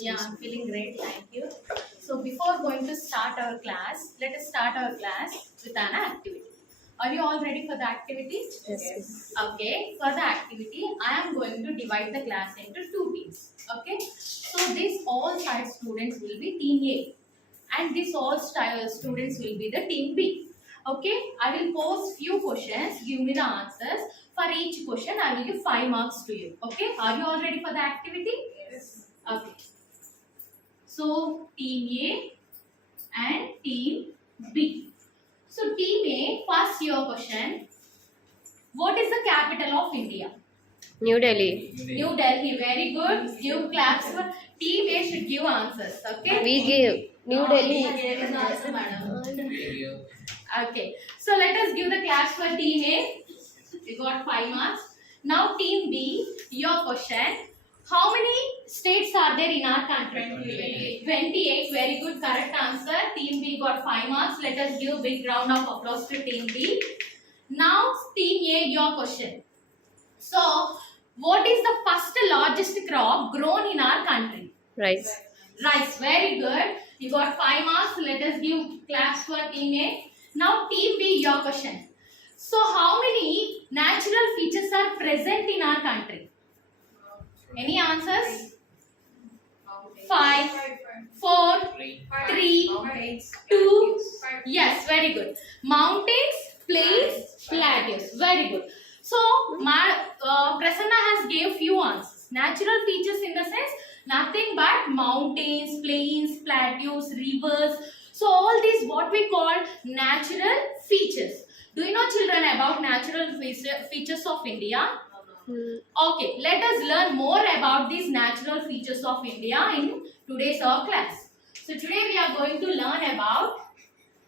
Yeah, I'm feeling great. Thank you. So before going to start our class, let us start our class with an activity. Are you all ready for the activity? Yes. Okay. For the activity, I am going to divide the class into two teams. Okay. So this all side students will be team A, and this all style students will be the team B. Okay. I will pose few questions. Give me the answers. For each question, I will give 5 marks to you. Okay. Are you all ready for the activity? Yes. Okay. So team A and team B. So team A, first your question. What is the capital of India? New Delhi. New Delhi. Very good. Give claps for team A should give answers. Okay. We give New Delhi. There is no answer, madam. Okay. So let us give the claps for team A. We got 5 marks. Now team B, your question. How many states are there in our country? 28. Very good, correct answer. Team B got 5 marks. Let us give a big round of applause to team B. Now team A, your question. So, what is the first largest crop grown in our country? Rice. Rice. Very good. You got 5 marks. Let us give claps for team A. Now team B, your question. So, how many natural features are present in our country? Any answers? 5, 4, 3, 2. Yes, very good. Mountains, plains, plateaus. Very good. So, Prasanna has gave few answers. Natural features in the sense nothing but mountains, plains, plateaus, rivers. So, all these what we call natural features. Do you know, children, about natural features of India? Okay, let us learn more about these natural features of India in today's class. So today we are going to learn about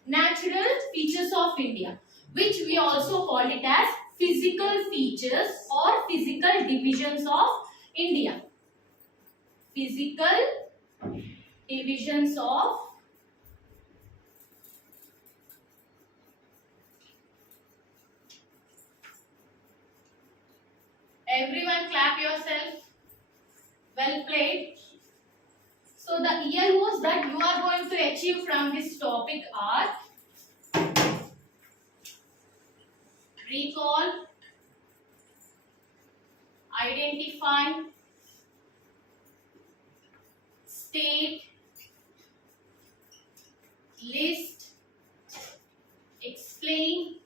natural features of India, which we also call it as physical features or physical divisions of India. Physical divisions of Everyone clap yourself. Well played. So the ELOs that you are going to achieve from this topic are recall, identify, state, list, explain,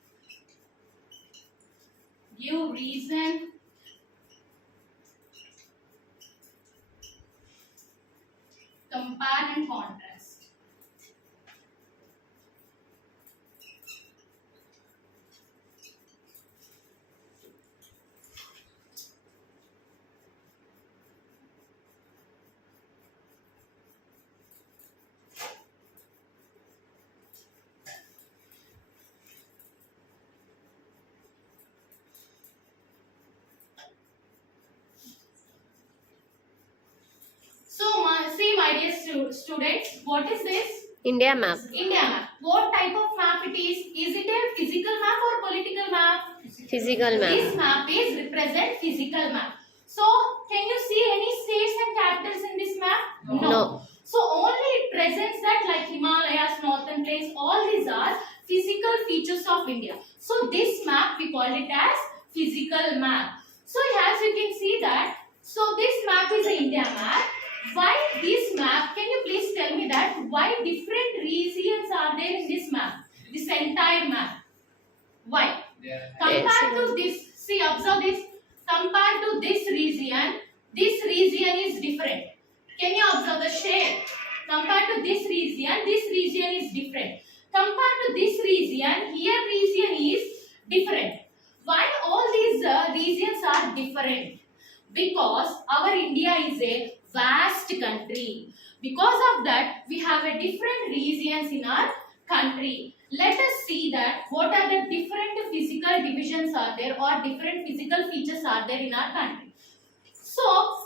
give reason, compare and contrast. So, see my dear students, what is this? India map. India map. What type of map it is? Is it a physical map or political map? Physical map. This map is represent physical map. So, can you see any states and capitals in this map? No. So, only it presents that like Himalayas, northern plains, all these are physical features of India. So, this map we call it as physical map. So, as you can see that, so this map is an India map. Why this map? Can you please tell me that? Why different regions are there in this map? This entire map. Why? Compared to this, see, observe this. Compared to this region is different. Can you observe the shade? Compared to this region is different. Compared to this region, here region is different. Why all these regions are different? Because our India is a vast country. Because of that, we have a different regions in our country. Let us see that what are the different physical divisions are there or different physical features are there in our country. So,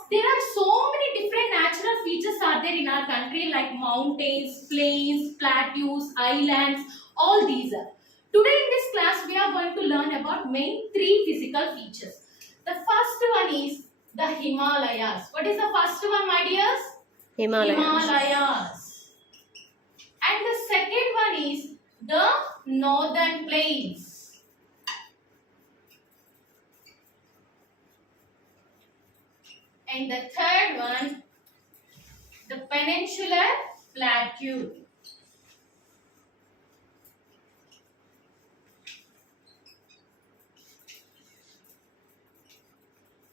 there are so many different natural features are there in our country like mountains, plains, plateaus, islands, all these are. Today in this class, we are going to learn about main 3 physical features. The first one is The Himalayas. What is the first one, my dears? Himalayas. Himalayas. And the second one is the northern plains. And the third one, the peninsular plateau.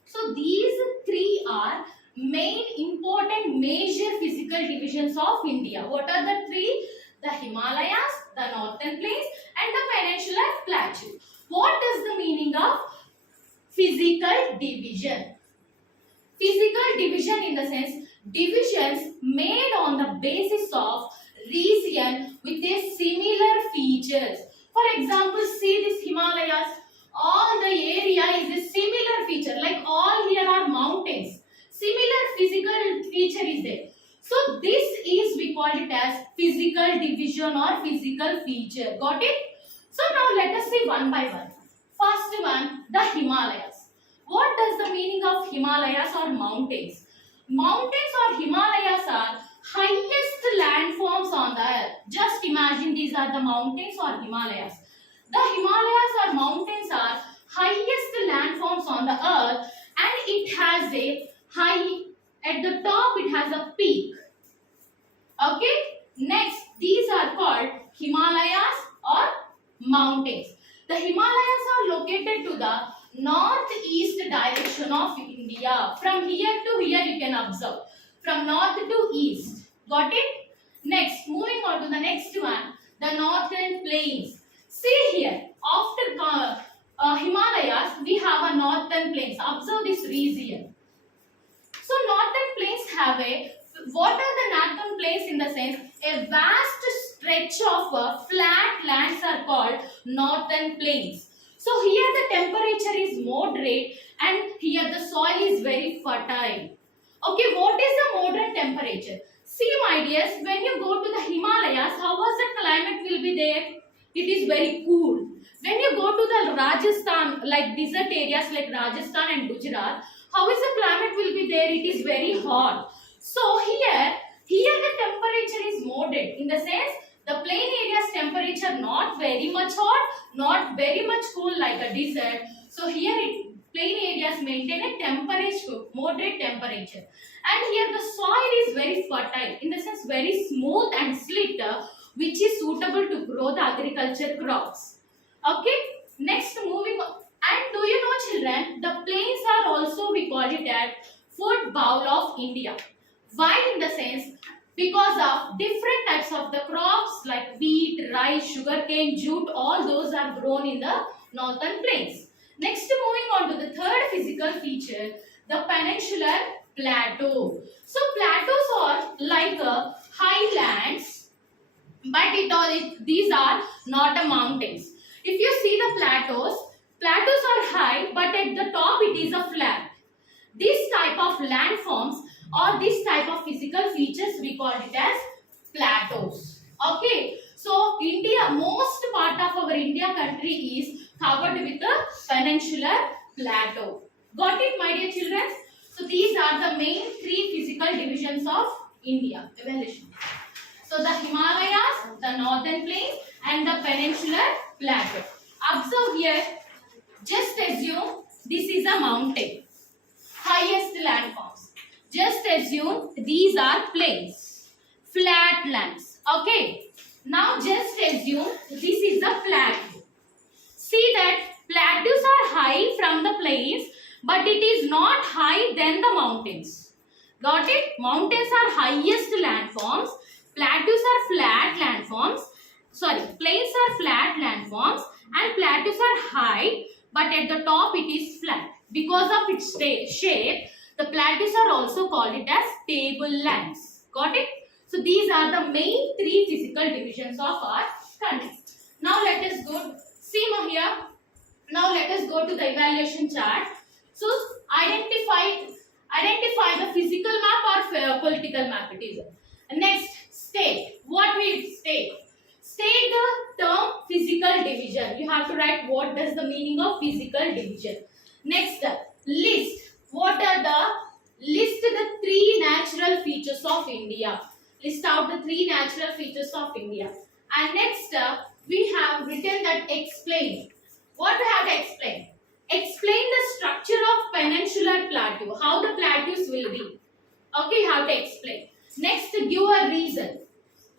So these three are main important major physical divisions of India. What are the three? The Himalayas, the northern plains and the peninsular plateau. What is the meaning of physical division? Physical division in the sense divisions made on the basis of region with a similar features. For example, see this Himalayas, all the area is a similar feature, like all here are mountains. Similar physical feature is there. So this is, we call it as physical division or physical feature. Got it? So now let us see one by one. First one, the Himalayas. What does the meaning of Himalayas or mountains? Mountains or Himalayas are highest landforms on the earth. Just imagine these are the mountains or Himalayas. The Himalayas or mountains are highest landforms on the earth and it has a high, at the top it has a peak. Okay. Next, these are called Himalayas or mountains. The Himalayas are located to the northeast direction of India. From here to here you can observe. From north to east. Got it? Next, moving on to the next one. The northern plains. See here. After Himalayas, we have a northern plains. Observe this region. So northern plains have a, what are the northern plains in the sense? A vast stretch of flat lands are called northern plains. So here the temperature is moderate and here the soil is very fertile. Okay, what is the moderate temperature? See my dears, when you go to the Himalayas, how was the climate will be there? It is very cool. When you go to the Rajasthan, like desert areas like Rajasthan and Gujarat, how is the climate will be there? It is very hot. So here the temperature is moderate in the sense the plain areas temperature not very much hot, not very much cool like a desert. So here plain areas maintain a temperature, moderate temperature. And here the soil is very fertile, in the sense very smooth and slick, which is suitable to grow the agriculture crops. Okay, next moving on. And do you know children, the plains are also, we call it as food bowl of India. Why in the sense? Because of different types of the crops like wheat, rice, sugarcane, jute, all those are grown in the northern plains. Next, moving on to the third physical feature, the peninsular plateau. So plateaus are like highlands, but these are not a mountains. If you see the plateaus are high, but at the top it is a flat. This type of landforms or this type of physical features we call it as plateaus. Okay, so India, most part of our India country is covered with a peninsular plateau. Got it, my dear children? So these are the main three physical divisions of India. Evaluation. So the Himalayas, the northern plains and the peninsular plateau. Observe here, just assume this is a mountain, highest landforms. Just assume these are plains, flat lands. Okay. Now just assume this is a plateau. See that plateaus are high from the plains, but it is not high than the mountains. Got it? Mountains are highest landforms, plateaus are flat landforms. Sorry, plains are flat landforms and plateaus are high, but at the top it is flat. Because of its shape, the plateaus are also called it as tablelands. Got it? So these are the main three physical divisions of our country. Now let us go, see here. Now let us go to the evaluation chart. So identify the physical map or political map it is. Next, state. What we state? State the term physical division. You have to write what does the meaning of physical division. Next, list. what are list the three natural features of India. List out the three natural features of India. And next, we have written that explain. What we have to explain? Explain the structure of peninsular plateau, how the plateaus will be. Okay, you have to explain. Next, give a reason.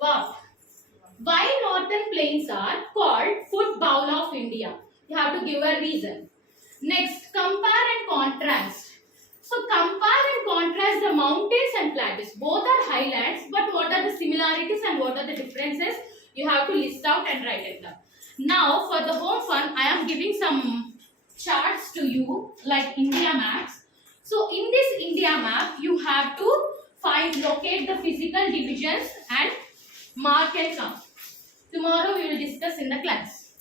Wow. Why northern plains are called foot bowl of India? You have to give a reason. Next, compare and contrast. So compare and contrast the mountains and plateaus. Both are highlands, but what are the similarities and what are the differences? You have to list out and write it down. Now, for the home fun, I am giving some charts to you, like India maps. So in this India map, you have to locate the physical divisions and mark and count. Tomorrow we will discuss in the class.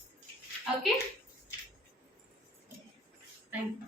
Okay? Thank you.